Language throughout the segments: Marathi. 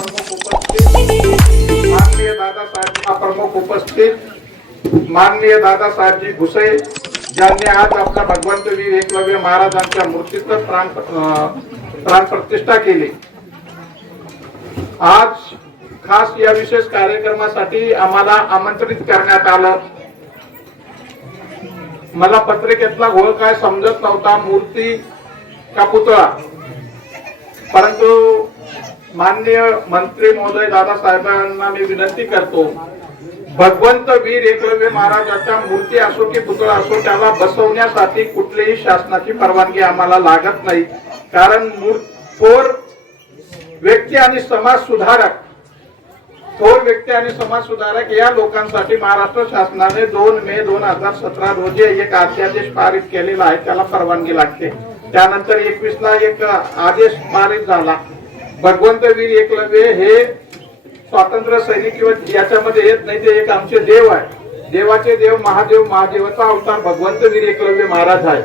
प्रमुख उपस्थित माननीय दादासाहेब प्रमुख उपस्थित माननीय दादासाहेबजी भुसे ज्यांनी आज आपल्या भगवंतवीर एकलव्य महाराजांच्या मूर्तीचं प्राण प्राण प्रतिष्ठा केली आज खास या विशेष कार्यक्रमासाठी आम्हाला आमंत्रित करण्यात आलं मला पत्रिकेतला घोळ काय समजत नव्हता मूर्ती का पुतळा परंतु माननीय मंत्री महोदय दादासाहेबांना मी विनंती करतो भगवंत वीर एकलव्य महाराजाच्या मूर्ती असो की पुतळा असो त्याला बसवण्यासाठी कुठलीही शासनाची परवानगी आम्हाला लागत नाही. कारण थोर व्यक्ती आणि समाज सुधारक थोर व्यक्ती आणि समाज सुधारक या लोकांसाठी महाराष्ट्र शासनाने दोन मे दोन हजार सतरा रोजी एक अध्यादेश पारित केलेला आहे त्याला परवानगी लागते. त्यानंतर एकवीस ला एक आदेश पारित झाला. भगवंत वीर एकलव्य हे स्वातंत्र्य सैनिक किंवा याच्यामध्ये येत नाही ते एक आमचे देव आहे. देवाचे देव महादेव महादेवाचा अवतार भगवंत वीर एकलव्य महाराज आहे.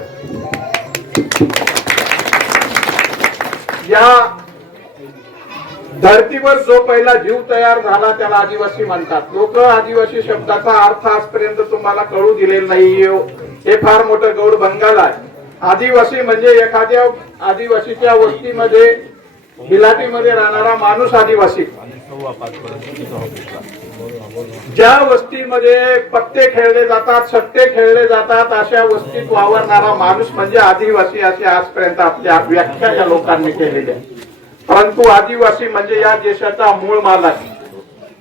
या धरतीवर जो पहिला जीव तयार झाला त्याला आदिवासी म्हणतात. लोक आदिवासी शब्दाचा अर्थ आजपर्यंत तुम्हाला कळू दिलेला नाही हे फार मोठं गौड बंगाल आहे. आदिवासी म्हणजे एखाद्या आदिवासीच्या वस्तीमध्ये बिलाटीमध्ये राहणारा माणूस आदिवासी. ज्या वस्तीमध्ये पत्ते खेळले जातात सट्टे खेळले जातात अशा वस्तीत वावरणारा माणूस म्हणजे आदिवासी अशी आजपर्यंत आपल्या व्याख्या या लोकांनी केलेली आहे. परंतु आदिवासी म्हणजे या देशाचा मूळ मालक.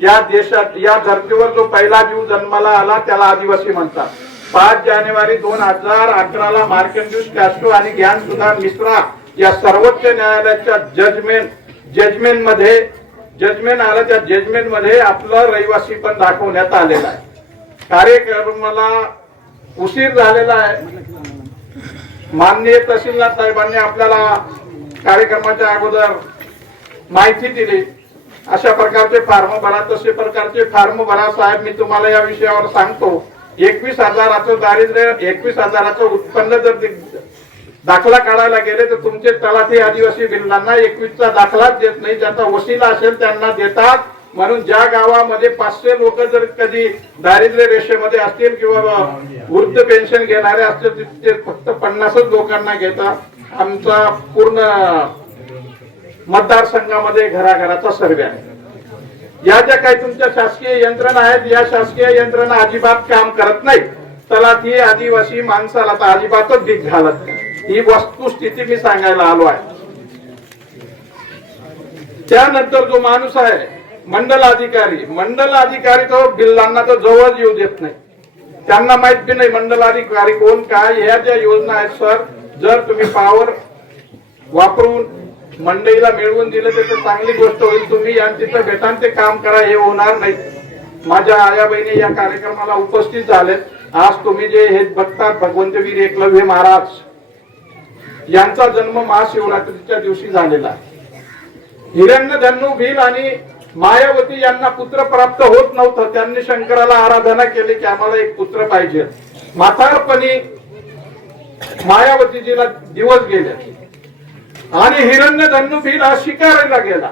या देशात या धर्तीवर जो पहिला जीव जन्माला आला त्याला आदिवासी म्हणतात. पाच जानेवारी दोन हजार अकराला मार्केट न्यूज कॅस्ट्रो आणि ज्ञान सुधार मिश्रा या सर्वोच्च न्यायालयाच्या जजमेंट जजमेंटमध्ये जजमेंट आलं त्या जजमेंटमध्ये आपलं रहिवासी पण दाखवण्यात आलेलं आहे. कार्यक्रमाला उशीर झालेला आहे. माननीय तहसीलदार साहेबांनी आपल्याला कार्यक्रमाच्या अगोदर माहिती दिली. अशा प्रकारचे फार्म भरा तसे प्रकारचे फार्म भरा. साहेब मी तुम्हाला या विषयावर सांगतो. एकवीस हजाराचं दारिद्र्य एकवीस हजाराचं उत्पन्न जर दि- दाखला काढायला गेले तर तुमचे तलाठी आदिवासी भिल्लांना एकवीसचा दाखलाच देत नाही. ज्याचा वशिला असेल त्यांना देतात. म्हणून ज्या गावामध्ये पाचशे लोक जर कधी दारिद्र्य रेषेमध्ये असतील किंवा वृद्ध पेन्शन घेणारे असतील तिथे फक्त पन्नासच लोकांना घेतात. आमचा पूर्ण मतदारसंघामध्ये घराघराचा सर्वे आहे. या ज्या काही तुमच्या शासकीय यंत्रणा आहेत या शासकीय यंत्रणा अजिबात काम करत नाही तलाठी आदिवासी माणसाला तर अजिबातच भीक घालत नाही. ही वस्तुस्थिती मी सांगायला आलो आहे. त्यानंतर जो माणूस आहे मंडल अधिकारी मंडल अधिकारी तो बिल्लांना तर जवळ येऊ देत नाही. त्यांना माहीत बी नाही मंडल अधिकारी कोण काय ह्या ज्या योजना आहेत सर जर तुम्ही पावर वापरून मंडईला मिळवून दिले तर चांगली गोष्ट होईल. तुम्ही या भेटान ते काम करा हे होणार नाही. माझ्या आया बहिणी या कार्यक्रमाला उपस्थित झालेत. आज तुम्ही जे हे बघतात भगवंतवीर एकलव्य महाराज यांचा जन्म महाशिवरात्रीच्या दिवशी झालेला. हिरण्य धन्नू भील आणि मायावती यांना पुत्र प्राप्त होत नव्हतं. त्यांनी शंकराला आराधना केली की आम्हाला एक पुत्र पाहिजे. म्हातारपणी मायावतीजीला दिवस गेले. आणि हिरण्य धन्नू भील हा शिकारायला गेला.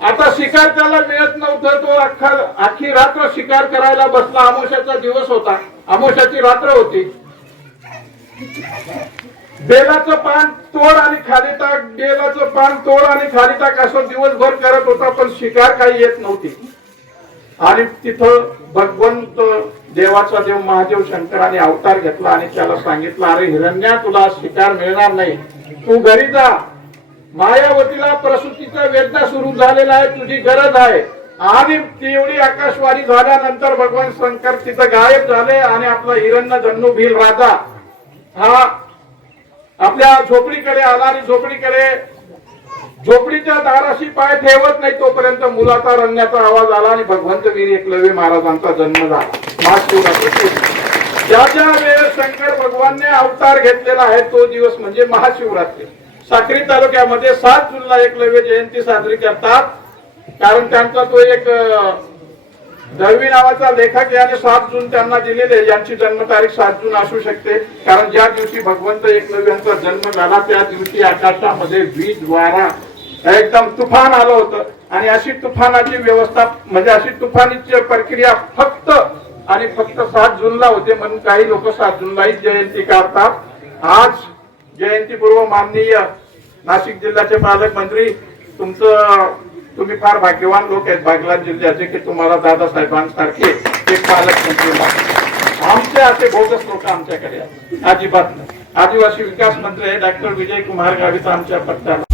आता शिकार त्याला मिळत नव्हतं. तो अख्खा अख्खी रात्र शिकार करायला बसला. अमोशाचा दिवस होता. अमोशाची रात्र होती. बेलाचं पान तोड आणि खाली टाक बेलाचं पान तोड आणि खाली टाक असं दिवसभर करत होता पण शिकार काही येत नव्हती. आणि तिथं भगवंत देवाचा देव महादेव शंकराने अवतार घेतला आणि त्याला सांगितलं अरे हिरण्या तुला शिकार मिळणार नाही. तू घरी जा. मायावतीला प्रसूतीचा वेदना सुरू झालेला आहे तुझी गरज आहे. आणि ती एवढी आकाशवाणी झाल्यानंतर भगवान शंकर तिथं गायब झाले आणि आपला हिरण्य जन्नू भील राजा हा आपल्या झोपडीकडे आला आणि झोपडीकडे झोपडीच्या दाराशी पाय ठेवत नाही तोपर्यंत मुलाचा रंगण्याचा आवाज आला आणि भगवंत वीर एकलव्य महाराजांचा जन्म झाला. महाशिवरात्री ज्या ज्या वेळेस शंकर भगवानने अवतार घेतलेला आहे तो दिवस म्हणजे महाशिवरात्री. साक्री तालुक्यामध्ये सात जूनला एकलव्य जयंती साजरी करतात. कारण त्यांचा तो एक दळवी नावाचा लेखक याने सात जून त्यांना दिलेले यांची जन्मतारीख सात जून असू शकते. कारण ज्या दिवशी भगवंत एकलव्यांचा जन्म झाला त्या दिवशी आकाशामध्ये वीज वारा एकदम तुफान आलं होतं. आणि अशी तुफानाची व्यवस्था म्हणजे अशी तुफानीची प्रक्रिया फक्त आणि फक्त सात जूनला होते म्हणून काही लोक सात जूनलाही जयंती काढतात आज जयंतीपूर्व माननीय नाशिक जिल्ह्याचे पालकमंत्री तुमचं तुम्ही फार भाग्यवान लोक आहेत. बागलाण जिल्ह्याचे की तुम्हाला दादासाहेबांसारखे एक पालकमंत्री आमचे असे बोगस लोक आमच्याकडे अजिबात नाही. आदिवासी विकास मंत्री आहे डॉक्टर विजय कुमार गावित आमच्या पट्ट्याला